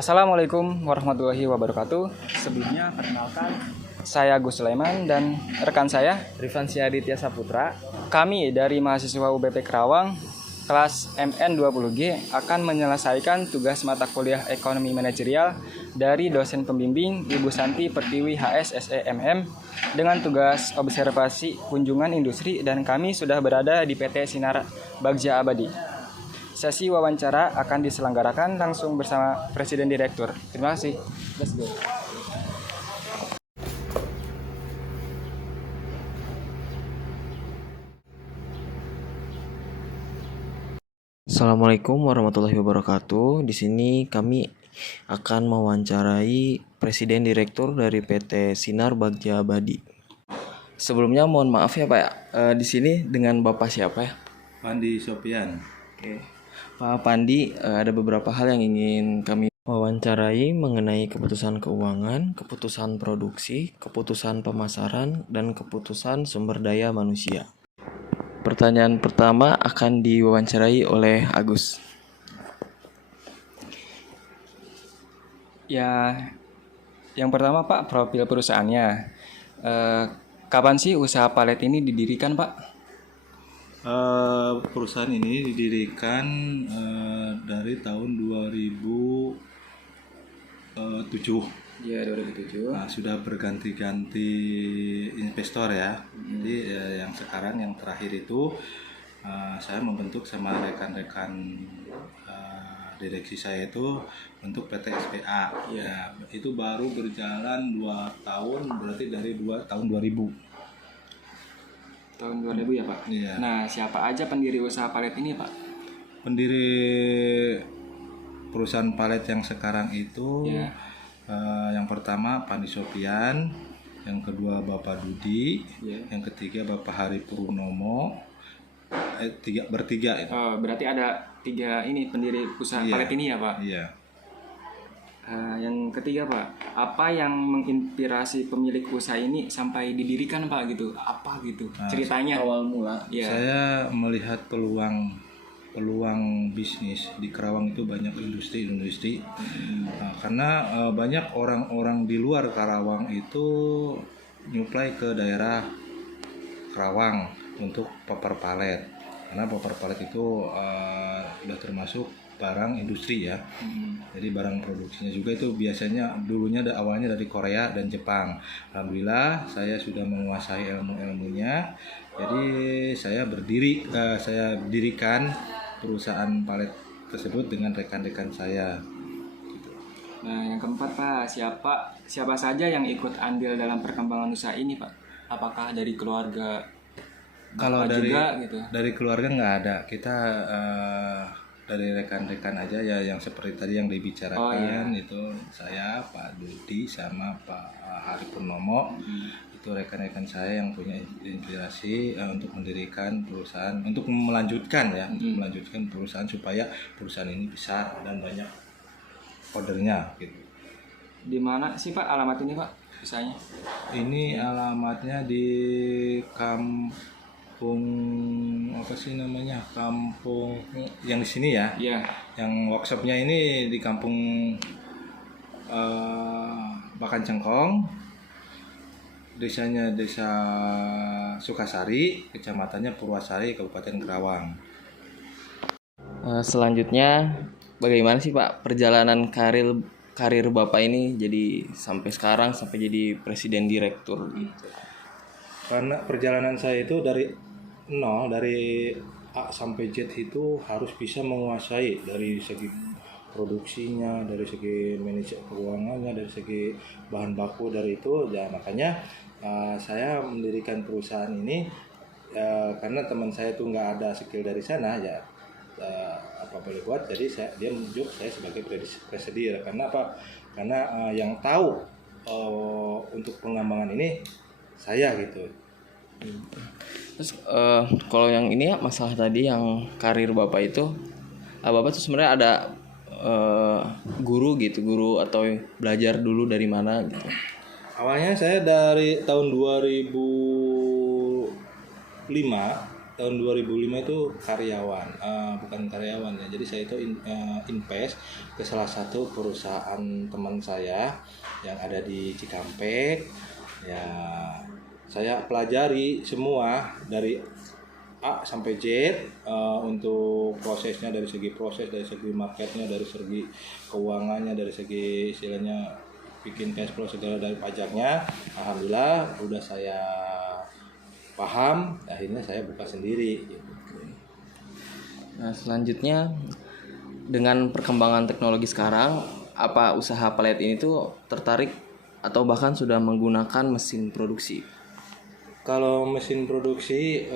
Assalamualaikum warahmatullahi wabarakatuh. Sebelumnya perkenalkan, saya Gus Sulaiman dan rekan saya Rifan Aditya Saputra. kami dari mahasiswa UBP Kerawang kelas MN20G akan menyelesaikan tugas mata kuliah Ekonomi Manajerial dari dosen pembimbing Ibu Santi Pertiwi HS SEMM dengan tugas observasi kunjungan industri, dan kami sudah berada di PT Sinar Bagja Abadi. Sesi wawancara akan diselenggarakan langsung bersama Presiden Direktur. Terima kasih. Let's go. Assalamualaikum warahmatullahi wabarakatuh. Di sini kami akan mewawancarai Presiden Direktur dari PT Sinar Bagja Abadi. Sebelumnya mohon maaf ya Pak ya. Di sini dengan Bapak siapa ya? Pandi Sopian. Oke. Pak Pandi, ada beberapa hal yang ingin kami wawancarai mengenai keputusan keuangan, keputusan produksi, keputusan pemasaran, dan keputusan sumber daya manusia. Pertanyaan pertama akan diwawancarai oleh Agus. Ya, yang pertama Pak, profil perusahaannya. Kapan sih usaha palet ini didirikan Pak? Perusahaan ini didirikan dari tahun 2007. Ya, 2007. Nah, sudah berganti-ganti investor ya. Jadi yang sekarang yang terakhir itu saya membentuk sama rekan-rekan direksi saya itu untuk PT SPA. Ya, itu baru berjalan 2 tahun, berarti dari tahun 2000. Tahun 2000 ya Pak? Iya. Nah, siapa aja pendiri usaha palet ini Pak? Pendiri perusahaan palet yang sekarang itu Ya. yang pertama Pandi Sopian, yang kedua Bapak Dudi, Ya. yang ketiga Bapak Hari Purnomo, bertiga itu. Oh, berarti ada 3 ini pendiri usaha Iya. palet ini ya Pak? Iya. Yang ketiga Pak, apa yang menginspirasi pemilik usaha ini sampai didirikan Pak gitu? Apa gitu ceritanya? Awal mula. Ya. Saya melihat peluang bisnis di Kerawang itu banyak industri. Nah, karena banyak orang-orang di luar Karawang itu nyuplai ke daerah Kerawang untuk paper palet. Karena paper palet itu sudah termasuk barang industri ya. Jadi barang produksinya juga itu biasanya dulunya awalnya dari Korea dan Jepang. Alhamdulillah saya sudah menguasai ilmunya. Jadi saya dirikan perusahaan palet tersebut dengan rekan-rekan saya. Nah, yang keempat Pak, siapa saja yang ikut andil dalam perkembangan usaha ini Pak? Apakah dari keluarga? Kalau Bapak juga gitu? dari keluarga nggak ada, kita dari rekan-rekan aja ya, yang seperti tadi yang dibicarakan. Itu saya, Pak Dudi sama Pak Hari Purnomo. Itu rekan-rekan saya yang punya inspirasi untuk mendirikan perusahaan, untuk melanjutkan perusahaan supaya perusahaan ini besar dan banyak ordernya gitu. Di mana sih Pak alamat ini Pak usahanya? Ini alamatnya di kampung kampung yang di sini ya. Iya. Yang workshopnya ini di kampung Bakan Cengkong, desanya Desa Sukasari, kecamatannya Purwasari, Kabupaten Kerawang. Selanjutnya, bagaimana sih Pak perjalanan karir Bapak ini jadi sampai sekarang, sampai jadi Presiden Direktur gitu? Karena perjalanan saya itu dari nol, dari A sampai Z itu harus bisa menguasai dari segi produksinya, dari segi manajemen keuangannya, dari segi bahan baku, dari itu ya. Makanya saya mendirikan perusahaan ini karena teman saya tuh nggak ada skill dari sana ya. Apa boleh buat, jadi dia menunjuk saya sebagai presiden. Karena apa? Karena yang tahu untuk pengembangan ini saya gitu. Terus kalau yang ini ya, masalah tadi yang karir Bapak itu, Bapak tuh sebenarnya ada guru atau belajar dulu dari mana gitu? Awalnya saya dari tahun 2005 tahun 2005 itu karyawan, bukan karyawan ya. Jadi saya itu invest ke salah satu perusahaan teman saya yang ada di Cikampek. Ya, saya pelajari semua dari A sampai Z, untuk prosesnya, dari segi proses, dari segi marketnya, dari segi keuangannya, dari segi istilahnya bikin cash flow segala, dari pajaknya. Alhamdulillah udah saya paham, akhirnya saya buka sendiri gitu. Nah, selanjutnya dengan perkembangan teknologi sekarang, apa usaha pelet ini tuh tertarik atau bahkan sudah menggunakan mesin produksi? Kalau mesin produksi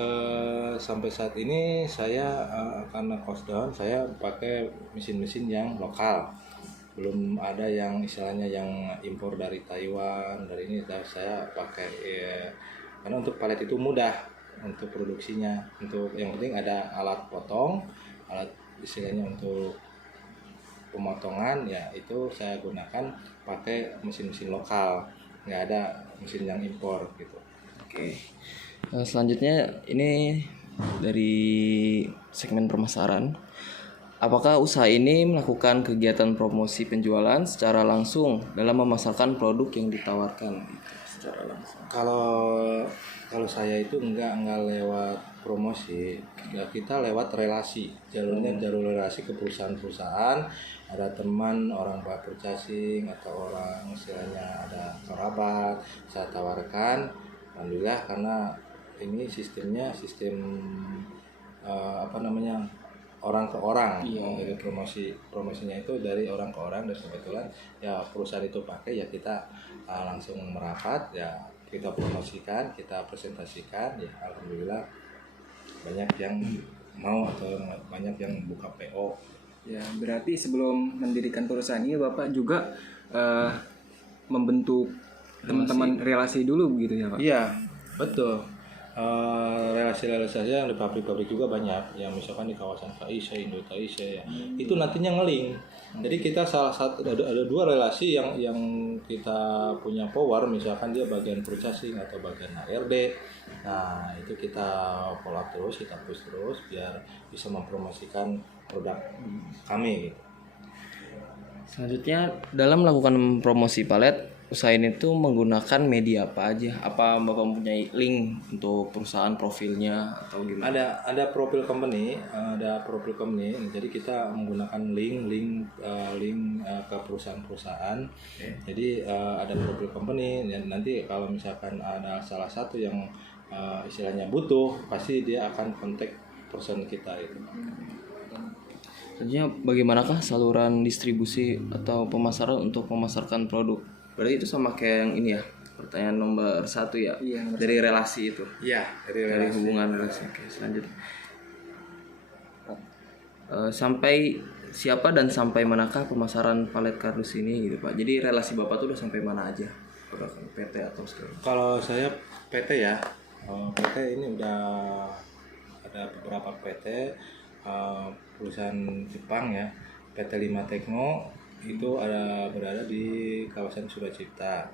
sampai saat ini saya karena cost down, saya pakai mesin-mesin yang lokal. Belum ada yang istilahnya yang impor dari Taiwan, dari ini saya pakai karena untuk palet itu mudah untuk produksinya. Untuk yang penting ada alat potong, alat istilahnya untuk pemotongan, ya itu saya gunakan pakai mesin-mesin lokal, nggak ada mesin yang impor gitu. Oke. Selanjutnya ini dari segmen pemasaran. Apakah usaha ini melakukan kegiatan promosi penjualan secara langsung dalam memasarkan produk yang ditawarkan secara langsung? Kalau saya itu enggak lewat promosi, kita lewat relasi, jalur relasi ke perusahaan-perusahaan. Ada teman orang purchasing atau orang istilahnya ada kerabat, saya tawarkan. Alhamdulillah, karena ini sistem orang ke orang. Jadi promosinya itu dari orang ke orang, dan kebetulan ya perusahaan itu pakai, ya kita langsung merapat, ya kita promosikan, kita presentasikan, ya alhamdulillah banyak yang mau atau banyak yang buka PO. Ya, berarti sebelum mendirikan perusahaan ini Bapak juga membentuk teman-teman relasi dulu gitu ya Pak? Iya, betul. Relasi-relasi saja yang di pabrik-pabrik juga banyak, yang misalkan di kawasan KIC, Indo KIC, ya. Itu nantinya ngeling. Jadi kita salah satu ada dua relasi yang kita punya power, misalkan dia bagian purchasing atau bagian HRD. Nah, itu kita follow up terus, kita push terus biar bisa mempromosikan produk kami gitu. Selanjutnya, dalam melakukan promosi palet, usaha ini tuh menggunakan media apa aja? Apa Bapak mempunyai link untuk perusahaan profilnya atau gimana? Ada profil company, jadi kita menggunakan link ke perusahaan-perusahaan. Jadi ada profil company, dan nanti kalau misalkan ada salah satu yang istilahnya butuh, pasti dia akan kontak person kita itu. Selanjutnya, bagaimanakah saluran distribusi atau pemasaran untuk memasarkan produk? Berarti itu sama kayak yang ini ya, pertanyaan nomor 1 ya, dari relasi itu. Iya, dari hubungan relasi. Oke, selanjutnya. Sampai siapa dan sampai manakah pemasaran palet kardus ini gitu Pak? Jadi relasi Bapak tuh udah sampai mana aja? PT atau segala? Kalau saya PT ya, PT ini udah ada beberapa PT, perusahaan Jepang ya, PT 5 Tekno itu berada di kawasan Suracipta.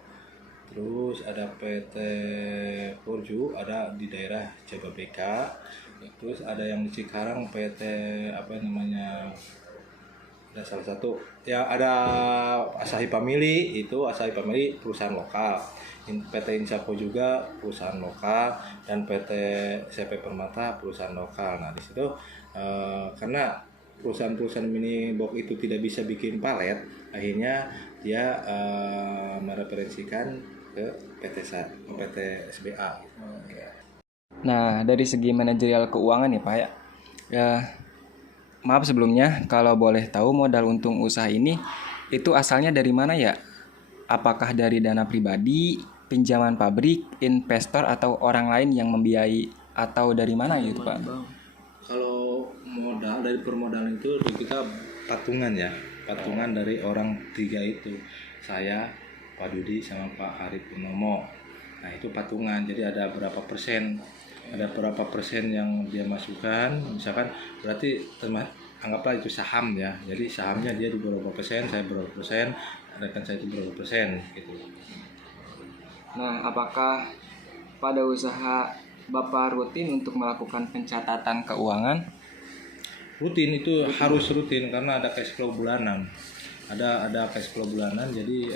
Terus ada PT Porju ada di daerah Jababeka. Terus ada yang di Cikarang PT ada salah satu ya, ada Asahi Family, itu Asahi Family perusahaan lokal. PT Insapo juga perusahaan lokal, dan PT CP Permata perusahaan lokal. Nah, di situ karena perusahaan-perusahaan mini box itu tidak bisa bikin palet, akhirnya dia mereferensikan ke PT SBA. Nah, dari segi manajerial keuangan ya Pak ya, maaf sebelumnya, kalau boleh tahu modal untung usaha ini itu asalnya dari mana ya? Apakah dari dana pribadi, pinjaman pabrik, investor, atau orang lain yang membiayai, atau dari mana gitu Pak? Kalau modal dari permodalan itu kita patungan ya, patungan dari orang tiga itu, saya, Pak Dudi sama Pak Arif Purnomo. Nah, itu patungan, jadi ada berapa persen yang dia masukkan, misalkan berarti anggaplah itu saham ya, jadi sahamnya dia di berapa persen, saya berapa persen, rekan saya itu berapa persen gitu. Nah, apakah pada usaha Bapak rutin untuk melakukan pencatatan keuangan? Rutin itu harus rutin karena ada cash flow bulanan. Ada cash flow bulanan, jadi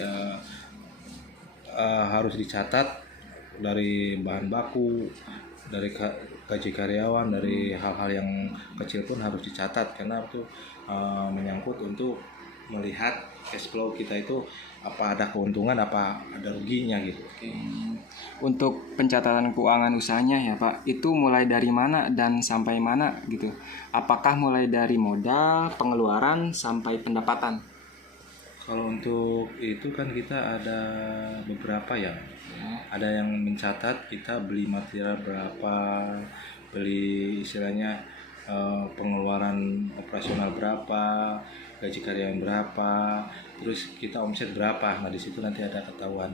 harus dicatat dari bahan baku, dari gaji karyawan, dari hal-hal yang kecil pun harus dicatat karena itu menyangkut untuk melihat cash flow kita itu apa ada keuntungan apa ada ruginya gitu. Untuk pencatatan keuangan usahanya ya Pak, itu mulai dari mana dan sampai mana gitu? Apakah mulai dari modal, pengeluaran, sampai pendapatan? Kalau untuk itu kan kita ada beberapa ya. Ada yang mencatat kita beli material berapa, beli istilahnya pengeluaran operasional berapa, gaji karyawan berapa, terus kita omset berapa. Nah di situ nanti ada ketahuan.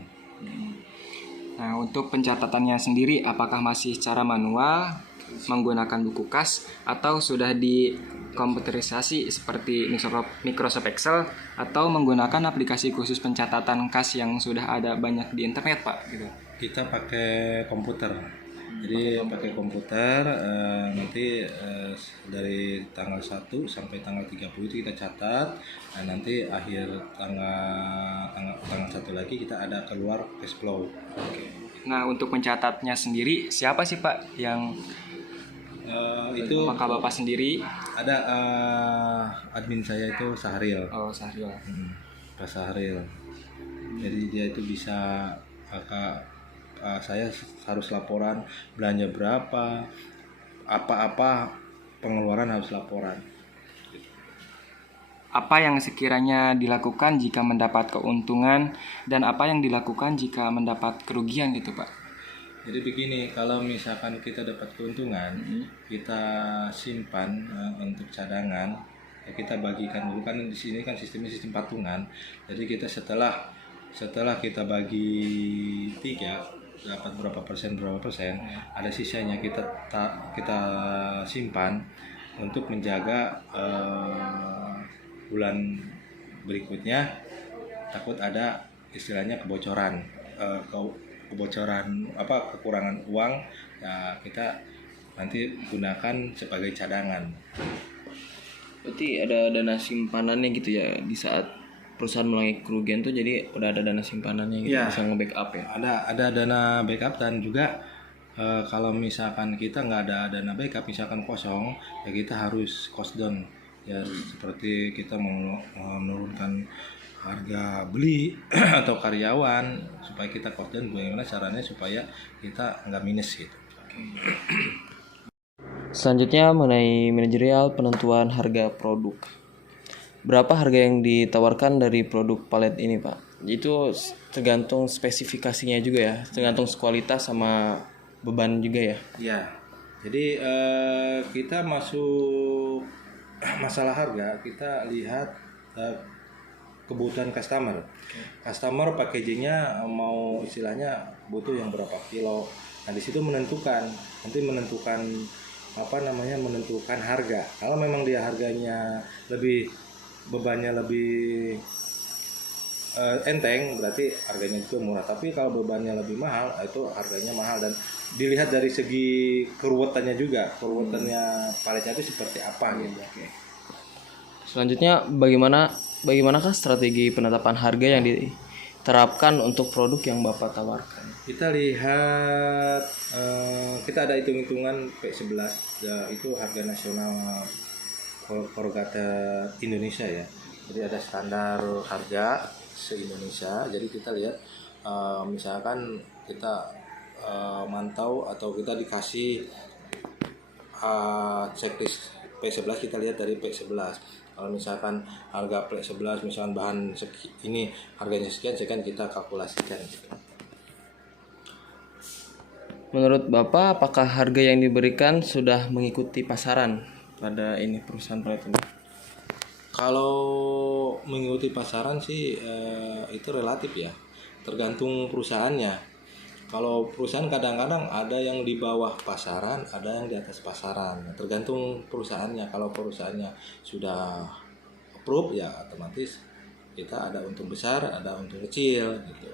Nah, untuk pencatatannya sendiri, apakah masih secara manual, menggunakan buku kas, atau sudah dikomputerisasi seperti Microsoft Excel, atau menggunakan aplikasi khusus pencatatan kas yang sudah ada banyak di internet, Pak? Gitu. Kita pakai komputer. Jadi pakai komputer nanti dari tanggal 1 sampai tanggal 30 itu kita catat. Nah, nanti akhir tanggal 1 lagi kita ada keluar cash flow. Nah, untuk mencatatnya sendiri, siapa sih Pak yang Itu apakah Bapak sendiri? ada admin saya itu Sahril. Oh, Sahril. Pak Sahril. Jadi dia itu bisa saya harus laporan belanja berapa, apa-apa pengeluaran harus laporan. Apa yang sekiranya dilakukan jika mendapat keuntungan dan apa yang dilakukan jika mendapat kerugian gitu Pak? Jadi begini, kalau misalkan kita dapat keuntungan, kita simpan untuk cadangan, ya kita bagikan dulu kan di sini kan sistemnya sistem patungan. Jadi kita setelah kita bagi 3 dapat berapa persen, ada sisanya kita simpan untuk menjaga bulan berikutnya, takut ada istilahnya kebocoran kekurangan uang, ya kita nanti gunakan sebagai cadangan. Berarti ada dana simpanannya gitu ya di saat perusahaan mengalami kerugian tuh, jadi udah ada dana simpanannya gitu, Ya, bisa nge-backup ya. ada dana backup dan juga kalau misalkan kita nggak ada dana backup, misalkan kosong, ya kita harus cost down ya, seperti kita menurunkan harga beli atau karyawan supaya kita cost down. Bagaimana caranya supaya kita nggak minus gitu. Selanjutnya mengenai manajerial penentuan harga produk. Berapa harga yang ditawarkan dari produk palet ini Pak? Itu tergantung spesifikasinya juga ya, tergantung kualitas sama beban juga ya. Ya, jadi kita masuk masalah harga, kita lihat kebutuhan customer. Customer packagingnya mau istilahnya butuh yang berapa kilo. Nah di situ menentukan menentukan harga. Kalau memang dia harganya bebannya lebih enteng, berarti harganya juga murah. Tapi kalau bebannya lebih mahal, itu harganya mahal. Dan dilihat dari segi keruwetannya juga, keruwetannya paletnya itu seperti apa gitu. Selanjutnya bagaimanakah strategi penetapan harga yang diterapkan untuk produk yang Bapak tawarkan? Kita lihat, kita ada hitung-hitungan P11 ya, itu harga nasional korugata Indonesia ya. Jadi ada standar harga se-Indonesia. Jadi kita lihat misalkan kita mantau atau kita dikasih checklist P11, kita lihat dari P11. Kalau misalkan harga P11 misalkan bahan ini harganya sekian, kita kalkulasikan gitu. Menurut Bapak, apakah harga yang diberikan sudah mengikuti pasaran pada ini perusahaan palet ini? Kalau mengikuti pasaran sih itu relatif ya, tergantung perusahaannya. Kalau perusahaan kadang-kadang ada yang di bawah pasaran, ada yang di atas pasaran. Tergantung perusahaannya. Kalau perusahaannya sudah approve ya otomatis kita ada untung besar, ada untung kecil gitu.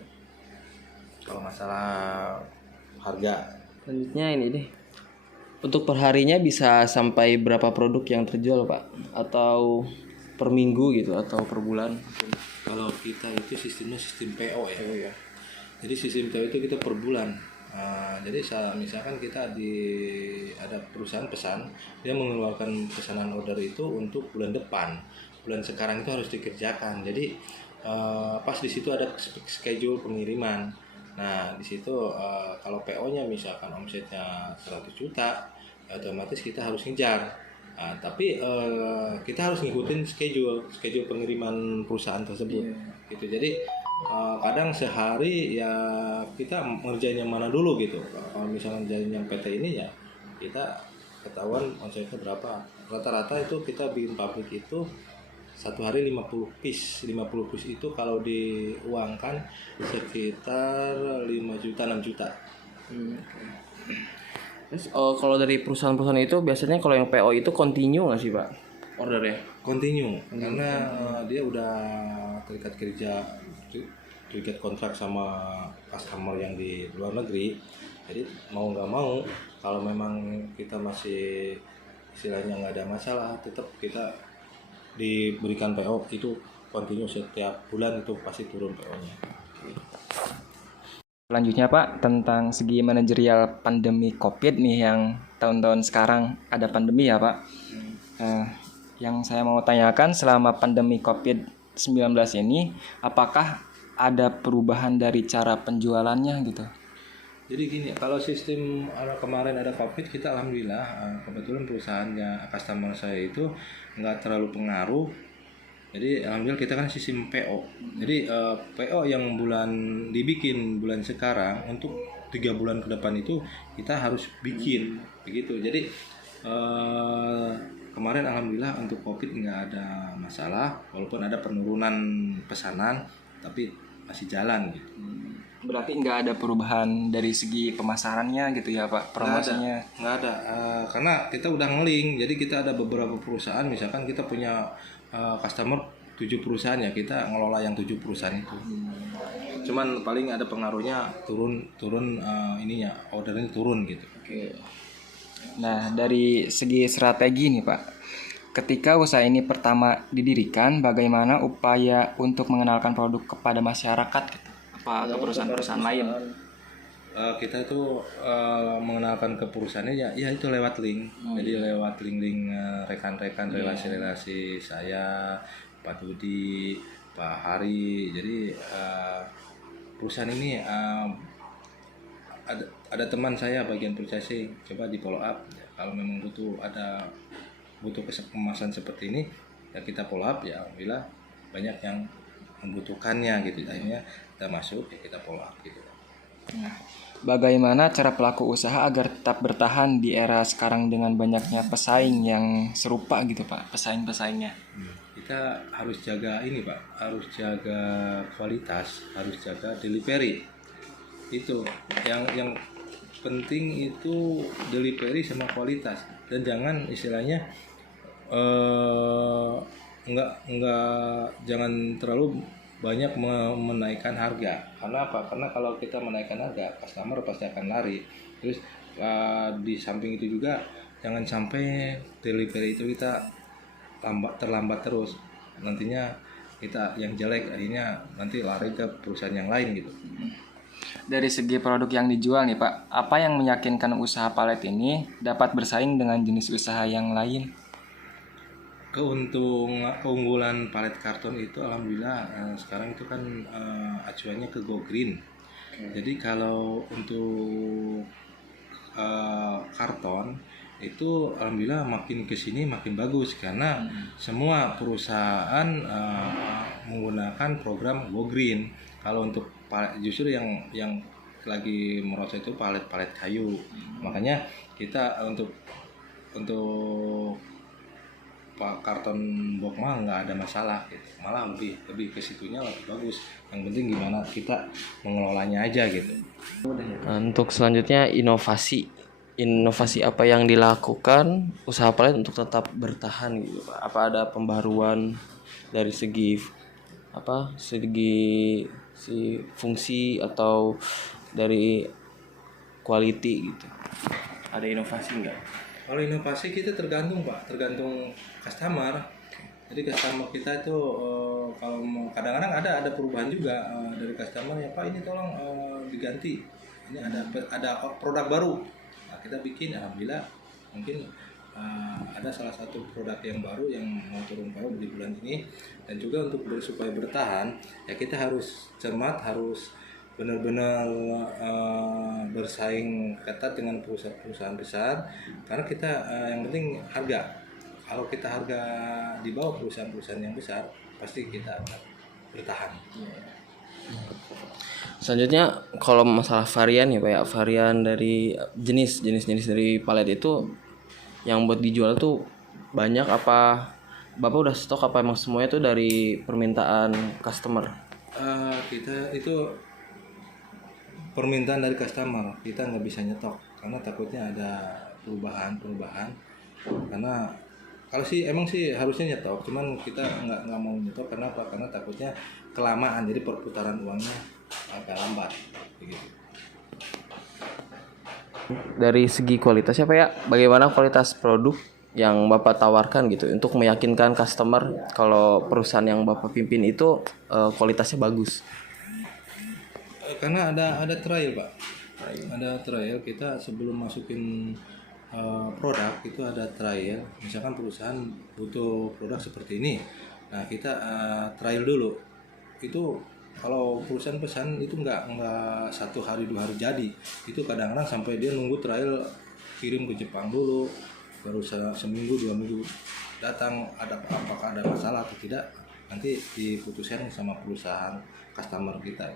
Kalau masalah harga. Selanjutnya ini deh, Untuk perharinya bisa sampai berapa produk yang terjual Pak? Atau per minggu gitu atau per bulan? Kalau kita itu sistemnya sistem PO ya. Jadi sistem PO itu kita per bulan. Jadi misalkan kita ada perusahaan pesan, dia mengeluarkan pesanan order itu untuk bulan depan. Bulan sekarang itu harus dikerjakan. Jadi pas di situ ada schedule pengiriman. Nah, di situ kalau PO-nya misalkan omsetnya 100 juta, otomatis kita harus ngejar. Tapi kita harus ngikutin schedule pengiriman perusahaan tersebut. Gitu. Jadi kadang sehari ya kita ngerjain yang mana dulu gitu. Kalau misalnya ngerjain yang PT ini ya kita ketahuan omsetnya berapa. Rata-rata itu kita bikin pabrik itu satu hari 50 piece itu kalau diuangkan sekitar 5 juta 6 juta. Terus kalau dari perusahaan-perusahaan itu biasanya kalau yang PO itu continue nggak sih Pak ordernya? Continue karena dia udah terikat kontrak sama customer yang di luar negeri. Jadi mau nggak mau kalau memang kita masih istilahnya nggak ada masalah, tetap kita diberikan PO itu continue setiap bulan itu pasti turun PO-nya. Selanjutnya Pak, tentang segi manajerial pandemi COVID nih yang tahun-tahun sekarang ada pandemi ya Pak. Yang saya mau tanyakan selama pandemi COVID-19 ini, apakah ada perubahan dari cara penjualannya gitu? Jadi gini, kalau sistem kemarin ada COVID, kita alhamdulillah kebetulan perusahaannya customer saya itu nggak terlalu pengaruh. Jadi alhamdulillah kita kan sistem PO. Jadi PO yang dibikin bulan sekarang untuk 3 bulan ke depan itu kita harus bikin begitu. Jadi kemarin alhamdulillah untuk COVID nggak ada masalah, walaupun ada penurunan pesanan, tapi masih jalan gitu. Berarti nggak ada perubahan dari segi pemasarannya gitu ya Pak, promosinya? Nggak ada. Karena kita udah ngeling, jadi kita ada beberapa perusahaan, misalkan kita punya customer 7 perusahaan ya, kita ngelola yang 7 perusahaan itu. Cuman paling ada pengaruhnya turun ininya, ordernya turun gitu. Oke. Nah, dari segi strategi nih Pak, ketika usaha ini pertama didirikan, bagaimana upaya untuk mengenalkan produk kepada masyarakat gitu? Apa ke perusahaan-perusahaan lain? Kita itu mengenalkan ke perusahaannya ya itu lewat link. Jadi lewat link rekan-rekan relasi-relasi saya, Pak Budi, Pak Hari. Jadi perusahaan ini ada teman saya bagian purchasing, coba di follow up. Kalau memang butuh kemasan seperti ini ya kita follow up, ya alhamdulillah banyak yang membutuhkannya gitu. Akhirnya kita masuk ya kita follow up gitu. Nah, bagaimana cara pelaku usaha agar tetap bertahan di era sekarang dengan banyaknya pesaing yang serupa gitu Pak, pesaing-pesaingnya? Kita harus jaga ini Pak, harus jaga kualitas, harus jaga delivery. Itu yang penting itu delivery sama kualitas, dan jangan istilahnya jangan terlalu banyak menaikkan harga. Karena apa? Karena kalau kita menaikkan harga, customer pasti akan lari. Terus di samping itu juga jangan sampai delivery itu kita terlambat terus. Nantinya kita yang jelek, akhirnya nanti lari ke perusahaan yang lain gitu. Dari segi produk yang dijual nih Pak, apa yang meyakinkan usaha palet ini dapat bersaing dengan jenis usaha yang lain? Keunggulan palet karton itu alhamdulillah sekarang itu kan acuannya ke Go Green. Jadi kalau untuk karton itu alhamdulillah makin kesini makin bagus, karena semua perusahaan menggunakan program Go Green. Kalau untuk justru yang lagi merosot itu palet kayu. Makanya kita untuk karton box mah nggak ada masalah gitu. Malah lebih ke situnya lebih bagus. Yang penting gimana kita mengelolanya aja gitu. Untuk selanjutnya inovasi apa yang dilakukan usaha palet untuk tetap bertahan gitu Pak? Apa ada pembaruan dari segi si fungsi atau dari quality gitu? Ada inovasi nggak? Kalau inovasi kita tergantung Pak, tergantung customer. Jadi customer kita itu kalau kadang-kadang ada perubahan juga dari customer ya Pak, ini tolong diganti. Ini ada produk baru. Nah, kita bikin, alhamdulillah mungkin ada salah satu produk yang baru yang mau turun baru di bulan ini. Dan juga untuk supaya bertahan ya kita harus cermat, harus benar-benar bersaing ketat dengan perusahaan besar, karena kita yang penting harga. Kalau kita harga di bawah perusahaan-perusahaan yang besar, pasti kita akan bertahan. Selanjutnya kalau masalah varian ya Pak ya, varian dari jenis dari palet itu yang buat dijual tuh banyak apa Bapak udah stok apa emang semuanya tuh dari permintaan customer? Kita itu permintaan dari customer, kita nggak bisa nyetok karena takutnya ada perubahan. Karena kalau sih emang sih harusnya nyetok, cuman kita nggak mau nyetok. Kenapa? Karena takutnya kelamaan, jadi perputaran uangnya agak lambat begitu. Dari segi kualitasnya Pak ya, bagaimana kualitas produk yang Bapak tawarkan gitu untuk meyakinkan customer kalau perusahaan yang Bapak pimpin itu kualitasnya bagus? Karena ada trial Pak, ada trial. Kita sebelum masukin produk itu ada trial. Misalkan perusahaan butuh produk seperti ini, nah kita trial dulu. Itu kalau perusahaan pesan itu nggak 1 hari 2 hari jadi, itu kadang-kadang sampai dia nunggu trial, kirim ke Jepang dulu, baru seminggu 2 minggu datang. Apakah ada masalah atau tidak, nanti diputuskan sama perusahaan customer kita.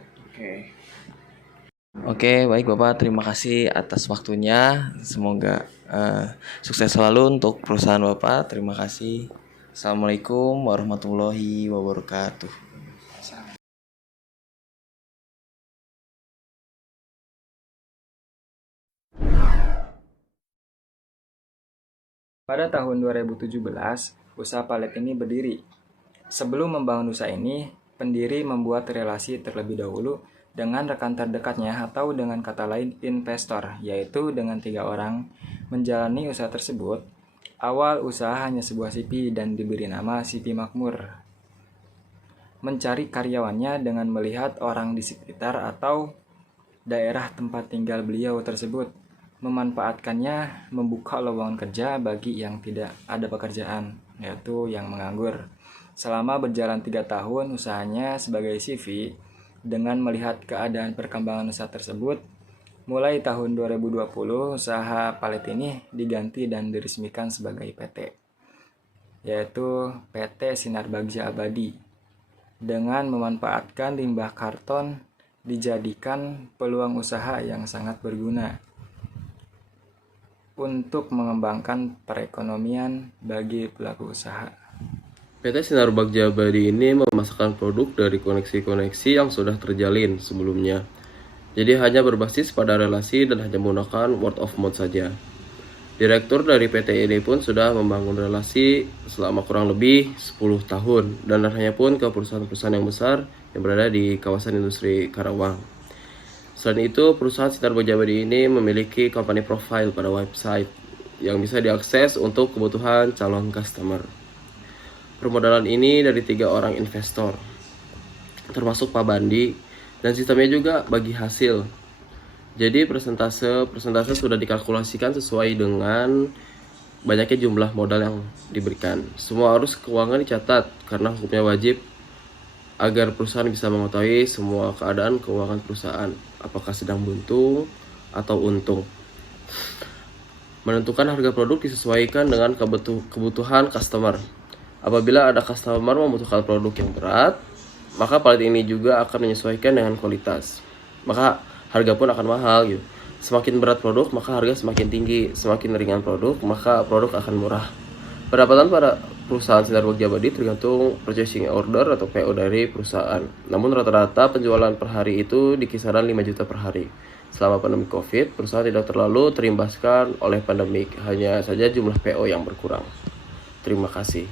Oke, baik Bapak, terima kasih atas waktunya. Semoga sukses selalu untuk perusahaan Bapak. Terima kasih. Assalamualaikum warahmatullahi wabarakatuh. Pada tahun 2017, usaha palet ini berdiri. Sebelum membangun usaha ini, pendiri membuat relasi terlebih dahulu dengan rekan terdekatnya atau dengan kata lain investor, yaitu dengan 3 orang menjalani usaha tersebut. Awal usaha hanya sebuah CV dan diberi nama CV Makmur. Mencari karyawannya dengan melihat orang di sekitar atau daerah tempat tinggal beliau tersebut. Memanfaatkannya membuka lowongan kerja bagi yang tidak ada pekerjaan, yaitu yang menganggur. Selama berjalan 3 tahun usahanya sebagai CV, dengan melihat keadaan perkembangan usaha tersebut, mulai tahun 2020 usaha palet ini diganti dan diresmikan sebagai PT, yaitu PT Sinar Bagja Abadi, dengan memanfaatkan limbah karton dijadikan peluang usaha yang sangat berguna untuk mengembangkan perekonomian bagi pelaku usaha. PT Sinar Bagja Abadi ini memasarkan produk dari koneksi-koneksi yang sudah terjalin sebelumnya. Jadi hanya berbasis pada relasi dan hanya menggunakan word of mouth saja. Direktur dari PT ini pun sudah membangun relasi selama kurang lebih 10 tahun dan dananya pun ke perusahaan-perusahaan yang besar yang berada di kawasan industri Karawang. Selain itu, perusahaan Sinar Bagja Abadi ini memiliki company profile pada website yang bisa diakses untuk kebutuhan calon customer. Permodalan ini dari 3 orang investor, termasuk Pak Bandi, dan sistemnya juga bagi hasil. Jadi persentase sudah dikalkulasikan sesuai dengan banyaknya jumlah modal yang diberikan. Semua arus keuangan dicatat karena hukumnya wajib agar perusahaan bisa mengetahui semua keadaan keuangan perusahaan, apakah sedang buntu atau untung. Menentukan harga produk disesuaikan dengan kebutuhan customer. Apabila ada customer membutuhkan produk yang berat, maka palet ini juga akan menyesuaikan dengan kualitas. Maka harga pun akan mahal gitu. Semakin berat produk, maka harga semakin tinggi. Semakin ringan produk, maka produk akan murah. Pendapatan pada perusahaan Sinar Bagja Abadi tergantung purchasing order atau PO dari perusahaan. Namun rata-rata penjualan per hari itu di kisaran 5 juta per hari. Selama pandemi Covid, perusahaan tidak terlalu terimbaskan oleh pandemik, hanya saja jumlah PO yang berkurang. Terima kasih.